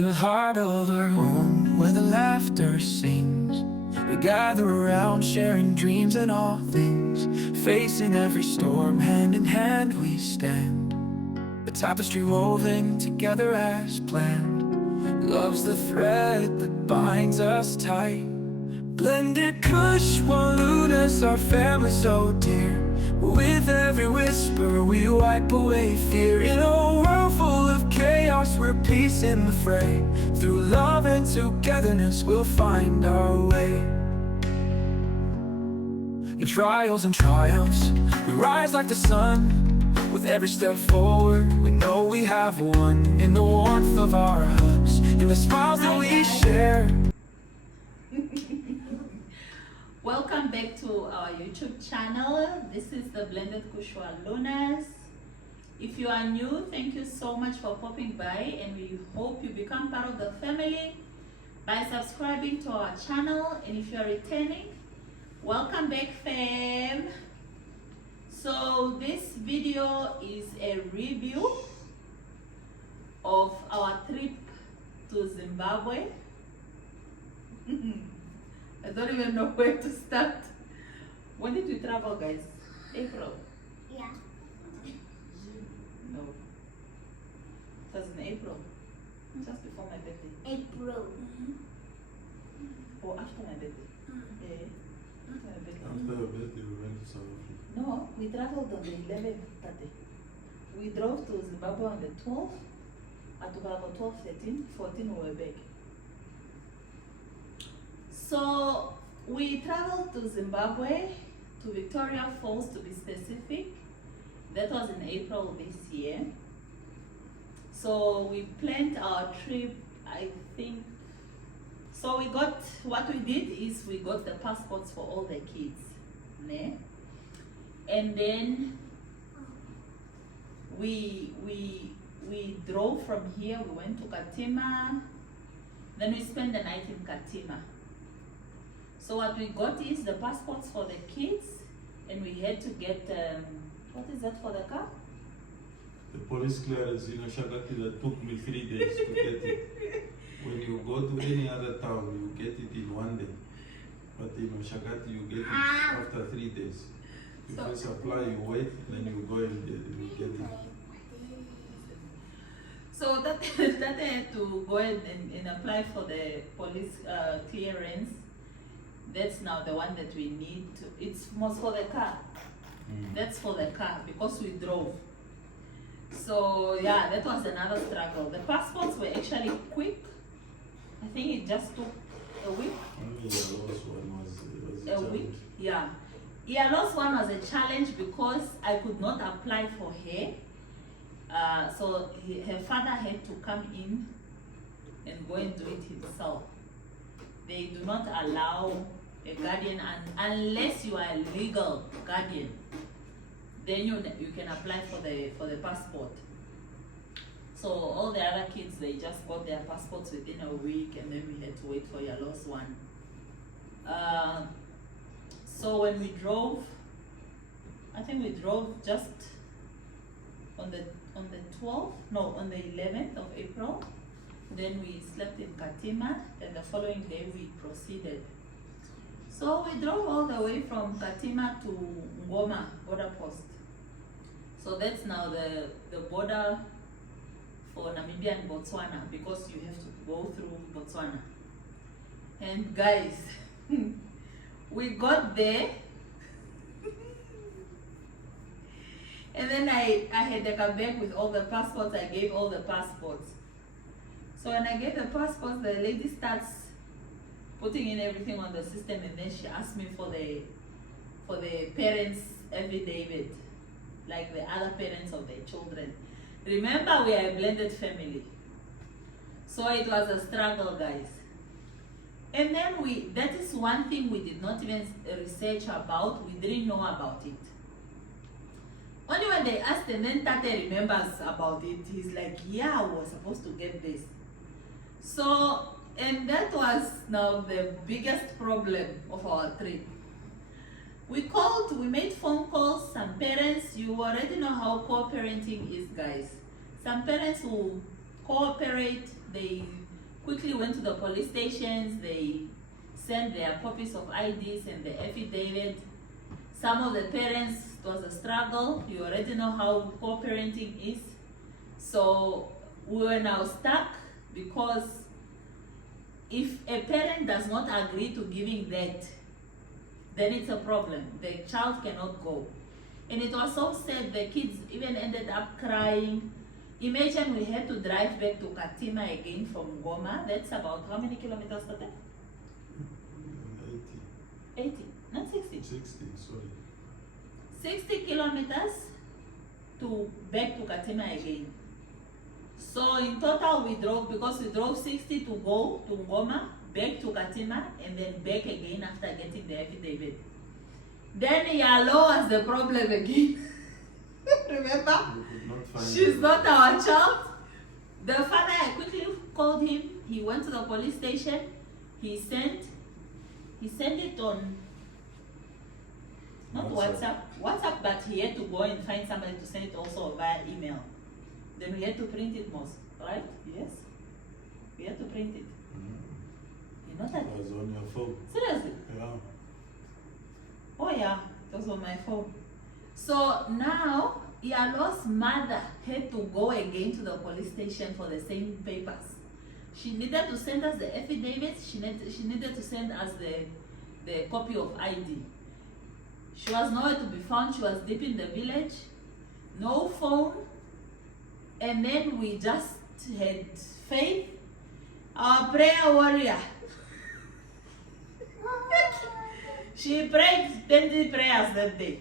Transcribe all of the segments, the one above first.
in the heart of our home where the laughter sings. We gather around sharing dreams and all things, facing every storm, hand in hand we stand. The tapestry woven together as planned. Love's the thread that binds us tight. Blended Kush, Waluna's our family so dear. With every whisper we wipe away fear. In a world full of chaos we're peace in the fray. Through love and togetherness we'll find our way. In trials and triumphs we rise like the sun. With every step forward we know we have won. In the warmth of our hugs, in the smiles that we share. Welcome back to our YouTube channel. This is the Blended Kushwa Lunas. If you are new, thank you so much for popping by, and we hope you become part of the family by subscribing to our channel. And if you are returning, welcome back, fam. So this video is a review of our trip to Zimbabwe. I don't even know where to start. When did we travel, guys? April? Yeah. No. It was in April. Just before my birthday. April. Or after my birthday. Yeah. After my birthday. After your birthday, we went to South Africa. No, we traveled on the 11th that day. We drove to Zimbabwe on the 12th. At about 12, 13, 14 we were back. So we traveled to Zimbabwe, to Victoria Falls to be specific. That was in April this year. So we planned our trip, I think. So we got, what we did is we got the passports for all the kids. Ne? And then we drove from here, we went to Katima. Then we spent the night in Katima. So what we got is the passports for the kids, and we had to get, what is that for the car? The police clearance in Shagati that took me 3 days to get it. When you go to any other town, you get it in 1 day. But in Shagati, you get it after 3 days. You So- first apply, you wait, then you go and get it. So that that I had to go and apply for the police clearance. That's now the one that we need to, it's most for the car. That's for the car because we drove. So yeah, that was another struggle. The passports were actually quick. I think it just took a week. Only the last one was A week, yeah. Yeah, last one was a challenge because I could not apply for her. So her father had to come in and go and do it himself. They do not allow a guardian unless you are a legal guardian. Then you can apply for the passport. So all the other kids, they just got their passports within a week, and then we had to wait for your lost one. So when we drove, I think we drove just on the 12th, no, on the 11th of April. Then we slept in Katima, and the following day we proceeded. So we drove all the way from Katima to Ngoma border post. So that's now the border for Namibia and Botswana, because you have to go through Botswana. And guys, we got there. And then I had to come back with all the passports. I gave all the passports. So when I gave the passports, the lady starts putting in everything on the system, and then she asked me for the parents' affidavit, like the other parents of their children. Remember, we are a blended family. So it was a struggle, guys. And then that is one thing we did not even research about. We didn't know about it. Only when they asked, and then Tate remembers about it, he's like, yeah, I was supposed to get this. So, and that was now the biggest problem of our trip. We made phone calls, some parents, you already know how co-parenting is, guys. Some parents will cooperate, they quickly went to the police stations. They sent their copies of IDs and the affidavit. Some of the parents, it was a struggle. You already know how co-parenting is. So we were now stuck, because if a parent does not agree to giving that, then it's a problem. The child cannot go. And it was so sad, the kids even ended up crying. Imagine we had to drive back to Katima again from Goma. That's about how many kilometers per day? 80, not 60. 60, sorry. 60 kilometers to back to Katima again. So in total we drove, because we drove 60 to go to Ngoma, back to Katima, and then back again after getting the affidavit. Then Yalo was the problem again. Remember? We could not find She's her. not our child. The father, I quickly called him. He went to the police station. He sent it on, not WhatsApp, but he had to go and find somebody to send it also via email. Then we had to print it most, right? Yes. We had to print it. You know that? It was on your phone. Seriously? Yeah. Oh yeah, it was on my phone. So now, Yalo's mother had to go again to the police station for the same papers. She needed to send us the affidavit. She needed to send us the copy of ID. She was nowhere to be found. She was deep in the village. No phone. And then we just had Faith, our prayer warrior. She prayed 20 prayers that day.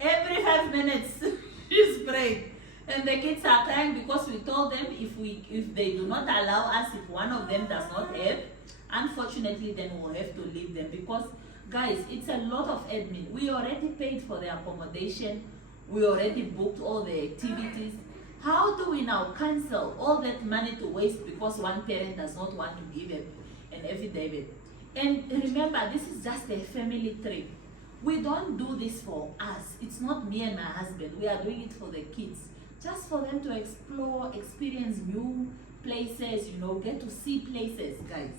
Every 5 minutes, she's praying. And the kids are crying because we told them if they do not allow us, if one of them does not have, unfortunately then we'll have to leave them. Because guys, it's a lot of admin. We already paid for the accommodation. We already booked all the activities. How do we now cancel all that money to waste because one parent does not want to give an affidavit? And remember, this is just a family trip. We don't do this for us. It's not me and my husband. We are doing it for the kids. Just for them to explore, experience new places, get to see places, guys.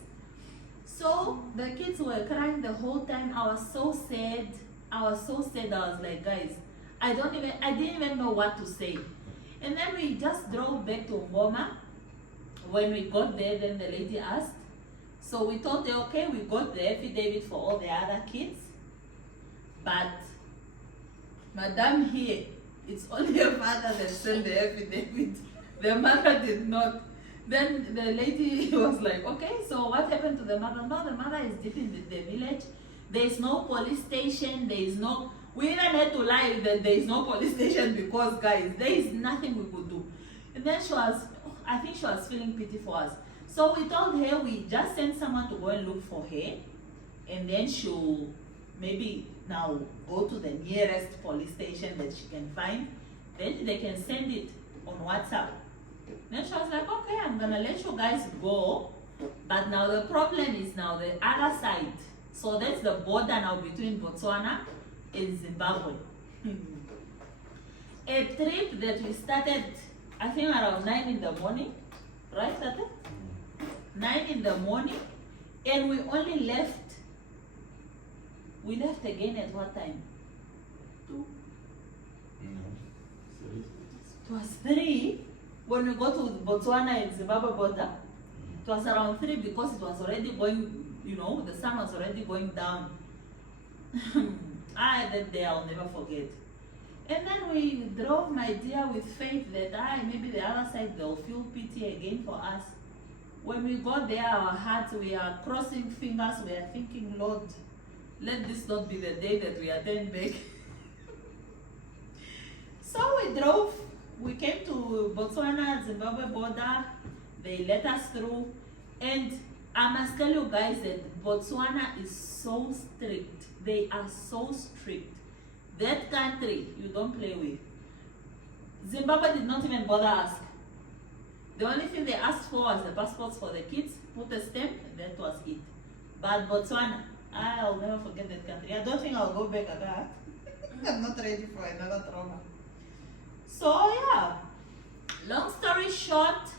So the kids were crying the whole time. I was so sad. I was like, guys, I didn't even know what to say. And then we just drove back to Ngoma. When we got there, then the lady asked. So we told her, okay, we got the affidavit for all the other kids. But, Madam here, it's only her father that sent the affidavit. The mother did not. Then the lady was like, okay, so what happened to the mother? No, the mother is deep in the village. There is no police station. We even had to lie that there is no police station because, guys, there is nothing we could do. And then I think she was feeling pity for us. So we told her we just send someone to go and look for her. And then she'll maybe now go to the nearest police station that she can find. Then they can send it on WhatsApp. Then she was like, okay, I'm gonna let you guys go. But now the problem is now the other side. So that's the border now between Botswana and Zimbabwe. A trip that we started, I think around 9 in the morning, right, Tata? 9 in the morning, and we only left. We left again at what time? 2? It was 3 when we got to Botswana and Zimbabwe border. It was around 3 because it was already going, the sun was already going down. That day I'll never forget. And then we drove, my dear, with faith that maybe the other side they'll feel pity again for us. When we got there, our hearts, we are crossing fingers, we are thinking, Lord, let this not be the day that we attend back. So we drove, we came to Botswana, Zimbabwe border, they let us through, and I must tell you guys that Botswana is so strict. They are so strict. That country, you don't play with. Zimbabwe did not even bother us. The only thing they asked for was the passports for the kids, put a stamp, and that was it. But Botswana, I'll never forget that country. I don't think I'll go back again. I'm not ready for another trauma. So yeah, long story short,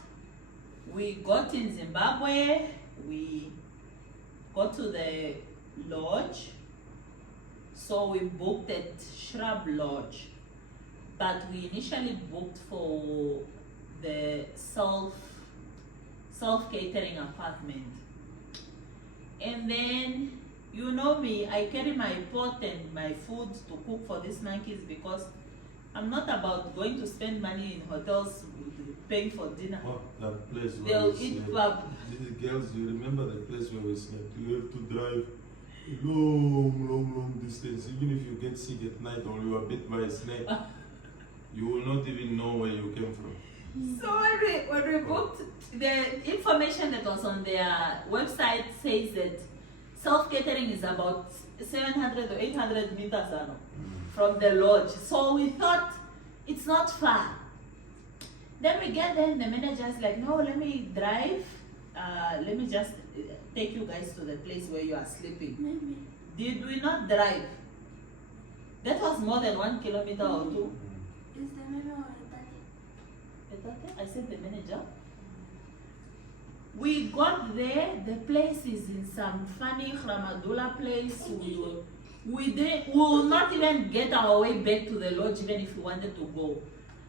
We got in Zimbabwe, we got to the lodge. So we booked at Shrub Lodge, but we initially booked for the self-catering apartment. And then, you know me, I carry my pot and my food to cook for these monkeys because I'm not about going to spend money in hotels paying for dinner. Oh, that place where They'll we eat slept. pub. These girls, you remember the place where we slept? You have to drive a long distance. Even if you get sick at night or you are bit by a snake, you will not even know where you came from. So when we booked, the information that was on their website says that self-catering is about 700 or 800 meters from the lodge. So we thought it's not far. Then we get there and the manager is like, no, let me drive. Let me just take you guys to the place where you are sleeping. Maybe. Did we not drive? That was more than 1 kilometer or 2. Is the menu or I said the manager. We got there, the place is in some funny Hramadula place. We will not even get our way back to the lodge even if we wanted to go.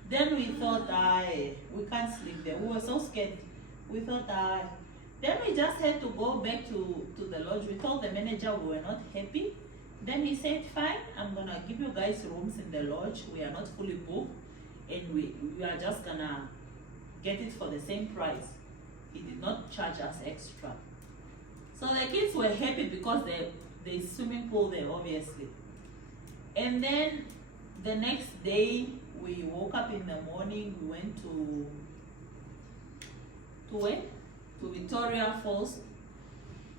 Then we thought, we can't sleep there. We were so scared. We thought, then we just had to go back to the lodge. We told the manager we were not happy. Then he said, fine, I'm gonna give you guys rooms in the lodge. We are not fully booked. And we are just gonna get it for the same price. He did not charge us extra. So the kids were happy because there's swimming pool there, obviously. And then the next day, we woke up in the morning, we went to where? To Victoria Falls,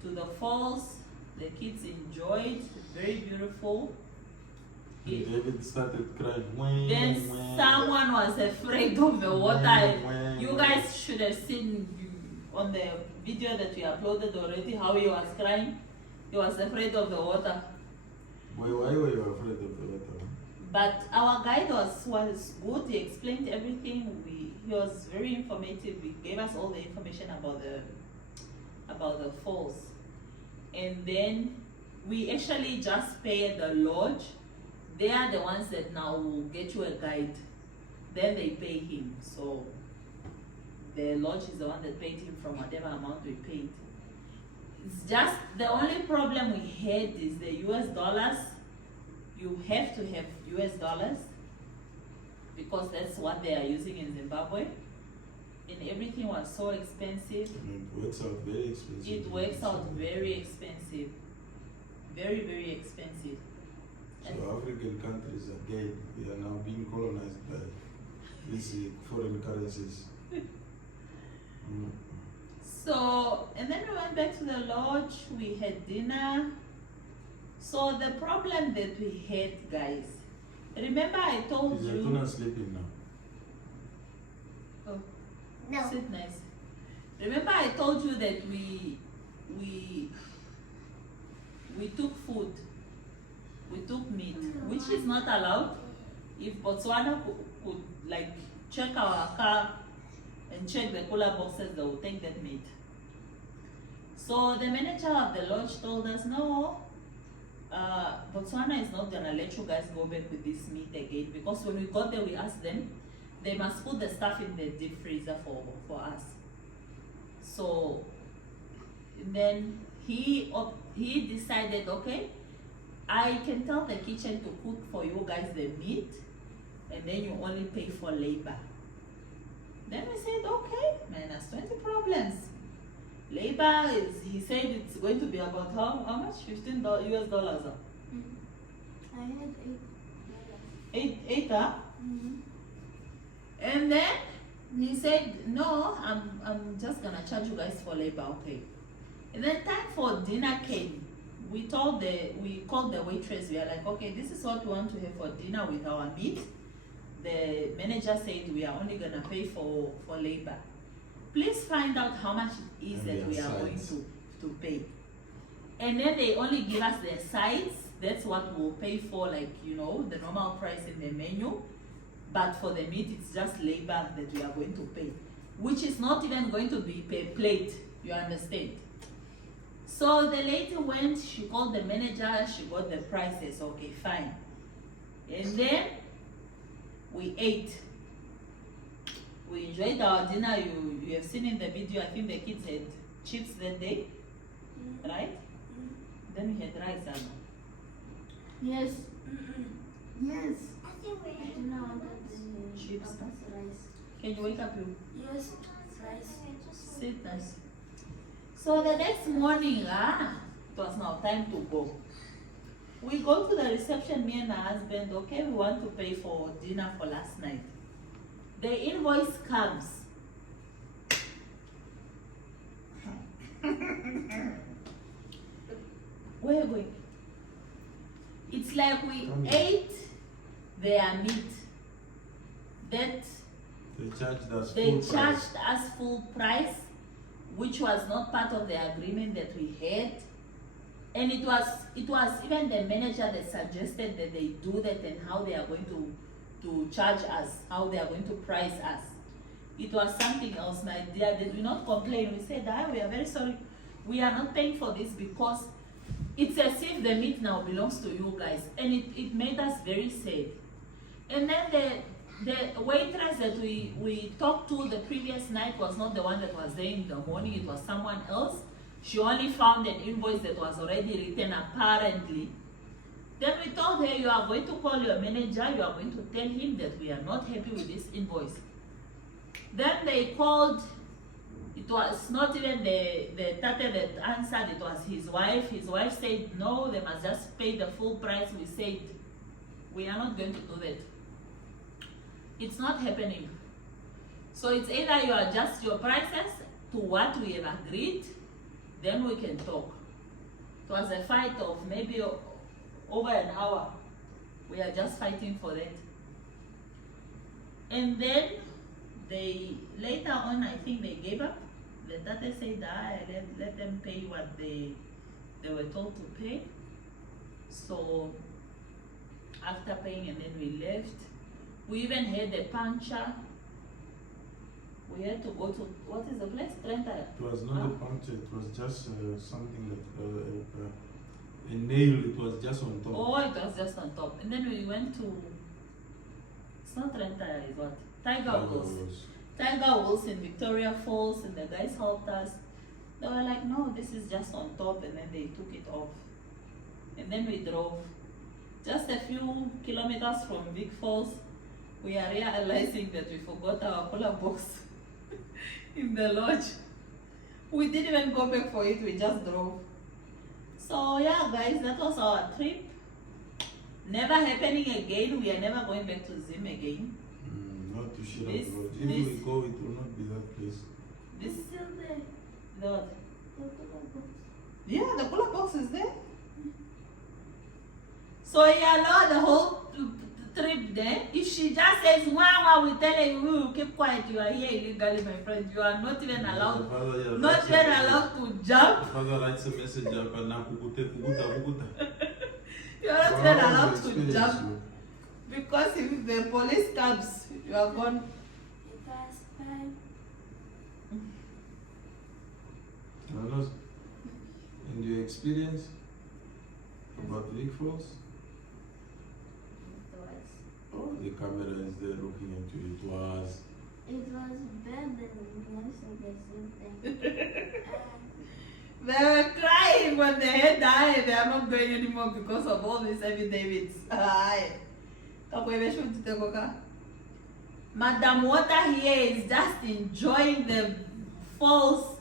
to the falls. The kids enjoyed, very beautiful. David started crying. Then someone was afraid of the water. You guys should have seen on the video that we uploaded already how he was crying. He was afraid of the water. Why were you afraid of the water? But our guide was good. He explained everything. He was very informative. He gave us all the information about the falls. And then we actually just paid the lodge. They are the ones that now will get you a guide. Then they pay him. So the lodge is the one that paid him from whatever amount we paid. It's just the only problem we had is the US dollars. You have to have US dollars because that's what they are using in Zimbabwe. And everything was so expensive. And it works out very expensive. It works out very expensive. Very, very expensive. So African countries again, they are now being colonized by these foreign currencies. So, and then we went back to the lodge, we had dinner. So the problem that we had, guys, remember I told Is you... Atuna sleeping now? Oh, No. sit nice. Remember I told you that we took food. We took meat, which is not allowed. If Botswana could like check our car and check the cooler boxes, they will take that meat. So the manager of the lodge told us, no, Botswana is not gonna let you guys go back with this meat again, because when we got there, we asked them, they must put the stuff in the deep freezer for us. So then he decided, okay, I can tell the kitchen to cook for you guys the meat, and then you only pay for labor. Then we said, okay, minus 20 problems. Labor is, he said it's going to be about how much? $15 US dollars. I had Eight, huh? And then he said, no, I'm just gonna charge you guys for labor, okay. And then time for dinner came. We called the waitress. We are like, okay, this is what we want to have for dinner with our meat. The manager said we are only gonna pay for labor. Please find out how much it is And that we their are going sides. to pay. And then they only give us their sides. That's what we'll pay for, like, you know, the normal price in the menu. But for the meat, it's just labor that we are going to pay. which is not even going to be per plate, you understand? So the lady went, she called the manager, she got the prices, okay, fine. And then we ate. We enjoyed our dinner. You have seen in the video, I think the kids had chips that day, right? Then we had rice, Anna. Yes. Yes. No, that's Chips. Papa's rice. Can you wake up you? Yes, rice. Sit nice. So the next morning, it was now time to go. We go to the reception, me and my husband, okay, we want to pay for dinner for last night. The invoice comes. Where are you going? It's like we ate their meat. That They charged us they full price. charged us full price, which was not part of the agreement that we had. And it was even the manager that suggested that they do that and how they are going to charge us, how they are going to price us. It was something else, my dear. They do not complain. We said, we are very sorry. We are not paying for this because it's as if the meat now belongs to you guys. And it made us very sad. And then the waitress that we talked to the previous night was not the one that was there in the morning, it was someone else. She only found an invoice that was already written apparently. Then we told her, you are going to call your manager, you are going to tell him that we are not happy with this invoice. Then they called, it was not even the tate that answered, it was his wife. His wife said, no, they must just pay the full price. We said, we are not going to do that. It's not happening. So it's either you adjust your prices to what we have agreed, then we can talk. It was a fight of maybe over an hour. We are just fighting for that. And then they, later on, I think they gave up. The tate said, let them pay what they were told to pay. So after paying and then we left. We even had a puncture. We had to go to, what is the place? Trenta. It was not a puncture, it was just something that, a nail, it was just on top. Oh, it was just on top. And then we went to, it's not Trenta, it's what? Tiger Woods. Tiger Woods in Victoria Falls, and the guys helped us. They were like, no, this is just on top, and then they took it off. And then we drove just a few kilometers from Vic Falls. We are realizing that we forgot our cola box in the lodge. We didn't even go back for it, we just drove. So yeah guys, that was our trip. Never happening again. We are never going back to Zim again. Not to share This- abroad. If this- we go, it will not be that place. This It's still there. the what? The cola box. Yeah, the cola box is there. So yeah, now the whole trip there, if she just says, wow, we tell her, we will keep quiet, you are here illegally, my friend. You are not even allowed, not even allowed to jump. The father writes a message up and now kukuta. You are not even allowed to Experience jump. you. Because if the police comes, you are gone. It was fine. Carlos, and your experience about Vic Falls? It was. Oh, the camera is there looking at you. It was. It was better than the same thing. They were crying when they had died. They are not going anymore because of all these affidavits. Aye. Madam Water here is just enjoying the falls.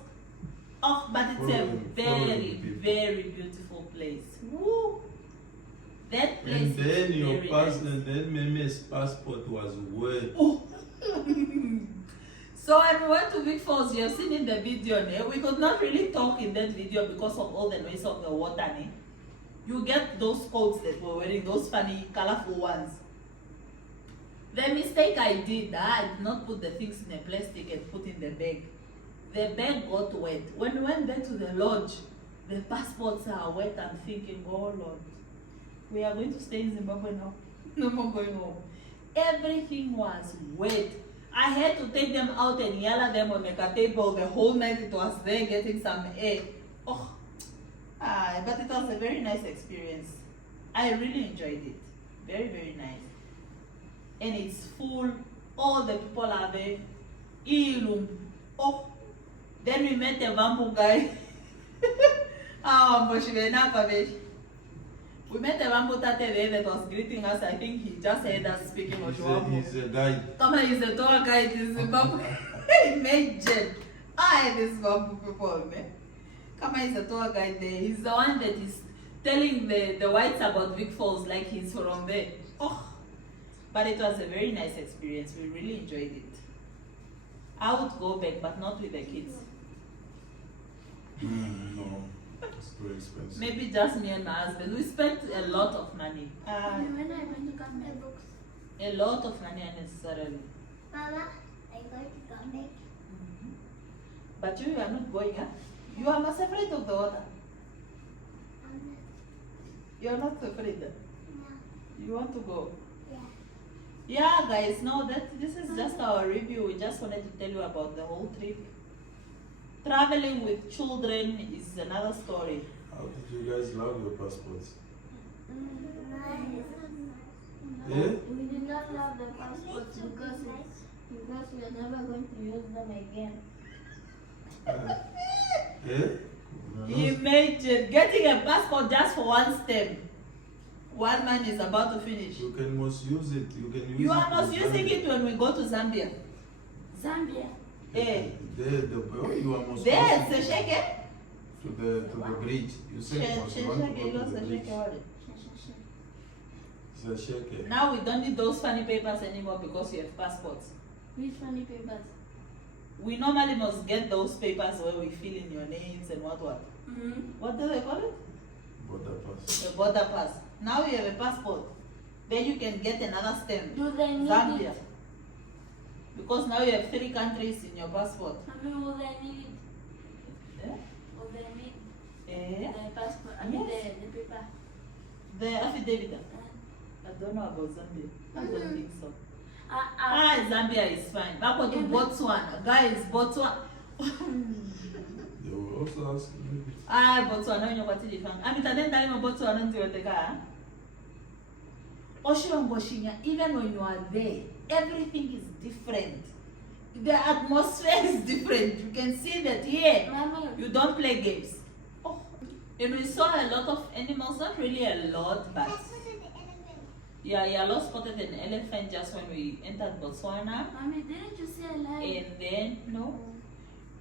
Oh, but it's a Following very, people. very beautiful place. Woo! That place And then is your very pass, nice. and then Meme's passport was wet. Oh. So when we went to Big Falls, you have seen in the video, we could not really talk in that video because of all the noise of the water. You get those coats that we're wearing, those funny, colorful ones. The mistake I did not put the things in a plastic and put in the bag. The bag got wet. When we went back to the lodge, the passports are wet. I'm thinking, oh Lord, we are going to stay in Zimbabwe now. No more going home. Everything was wet. I had to take them out and yell at them on the table the whole night. It was there getting some air. Oh, but it was a very nice experience. I really enjoyed it. Very, very nice. And it's full. All the people are there. Ilum. Oh, then we met the bamboo guy. We met the bamboo tate there that was greeting us. I think he just heard us speaking Oshwambo. He's a guide. Come on, he's a tour guide in Zimbabwe. Imagine. These bamboo people, man. Come on, he's a tour guide there. He's the one that is telling the whites about Vic Falls like he's from there. Oh, but it was a very nice experience. We really enjoyed it. I would go back, but not with the kids. No, it's too expensive. Maybe just me and my husband. We spent a lot of money. When I went to come back, books. A lot of money unnecessarily. Mama, I'm going to come back. But you are not going, huh? You are not afraid of the water. You are not afraid. No. You want to go. Yeah. Yeah, guys, no, this is just our review. We just wanted to tell you about the whole trip. Traveling with children is another story. How did you guys love your passports? Nice. Eh? We did not love the passports because we are never going to use them again. Imagine getting a passport just for one stamp. One man is about to finish. You can most use it. You can use You it. are not in using Zambia. it when we go to Zambia. Zambia. Eh. There, you are most There's close the shake. to the bridge. You said most you want to go to the bridge. It's a shake. Now we don't need those funny papers anymore because you have passports. Which funny papers? We normally must get those papers where we fill in your names and what. What do they call it? Border pass. A border pass. Now you have a passport. Then you can get another stamp. Do they need Zambia. it? Because now you have 3 countries in your passport. I mean, will they need it? Eh? Will they need Eh? the passport? I mean, Yes. the paper. The affidavit. I don't know about Zambia. I don't think so. Zambia is fine. Back to Botswana. Guys, Botswana. They will also ask maybe. Botswana nyo kwatili fang. Then dalimo Botswana nziweteka. Oshilongo shinya, even when you are there, everything is different. The atmosphere is different. You can see that here. Mama, You don't play games. Oh. And we saw a lot of animals, not really a lot, but yeah, Yalo spotted an elephant just when we entered Botswana. Mommy, didn't you see a lion? And then, no.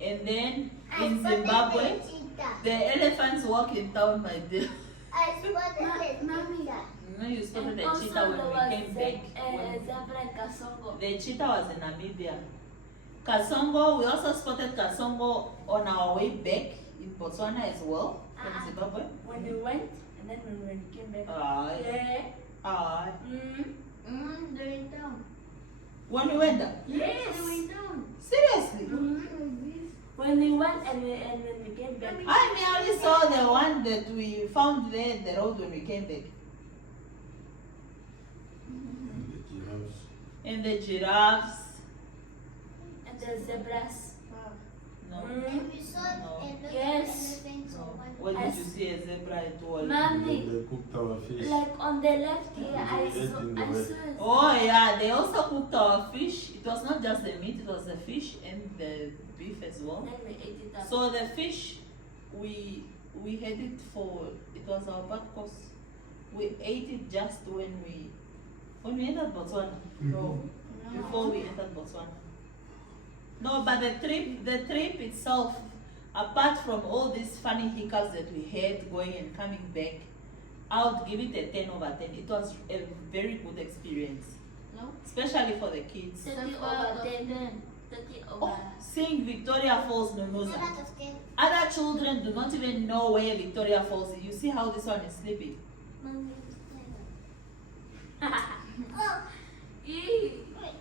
And then in Zimbabwe, the elephants walk in town, my dear. I spotted Mommy. No, you spotted And the also cheetah when there we was came back. zebra and kasongo. The cheetah was in Namibia. Kasongo, we also spotted Kasongo on our way back in Botswana as well, from Zimbabwe. When we went, and then when we came back. Yeah. Yeah. They're in town. When we went there? Yes. They were in town. Seriously? When we went and when we came back. I merely saw the one that we found there at the road when we came back. And And the giraffes. the giraffes. And the zebras. No. Mm. We saw No. a lot Yes. of elephants No. on one. What did you see a zebra at all? Mommy, They cooked our fish. like on the left here, Yeah, I we ate saw. in the I wet. saw. Oh yeah, they also cooked our fish. It was not just the meat, it was the fish and the beef as well. Then we ate it up. So the fish, we had it for, it was our bad course. We ate it just when we entered Botswana. No, before we entered Botswana. No, but the trip itself, apart from all these funny hiccups that we had going and coming back, I would give it a 10 over 10. It was a very good experience, No? especially for the kids. 30 over 10. 30 over. Oh, seeing Victoria Falls, Nonoza. 10 out of 10. Other children do not even know where Victoria Falls is. You see how this one is sleeping. Mommy, Oh, Eee. wait.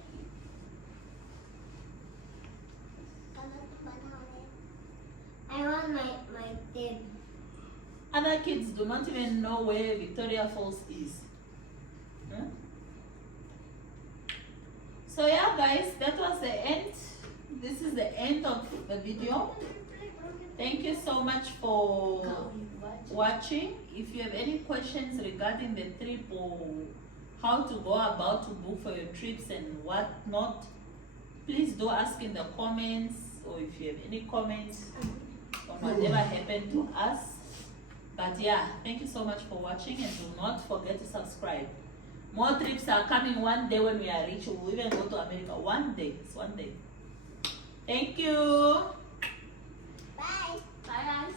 I want my 10. Other kids do not even know where Victoria Falls is. Huh? So yeah guys, that was the end. This is the end of the video. Thank you so much for watching. If you have any questions regarding the trip or how to go about to book for your trips and what not, please do ask in the comments, or if you have any comments on whatever happened to us. But yeah, thank you so much for watching, and do not forget to subscribe. More trips are coming one day. When we are rich, we'll even go to America one day. It's one day. Thank you. Bye. Bye guys.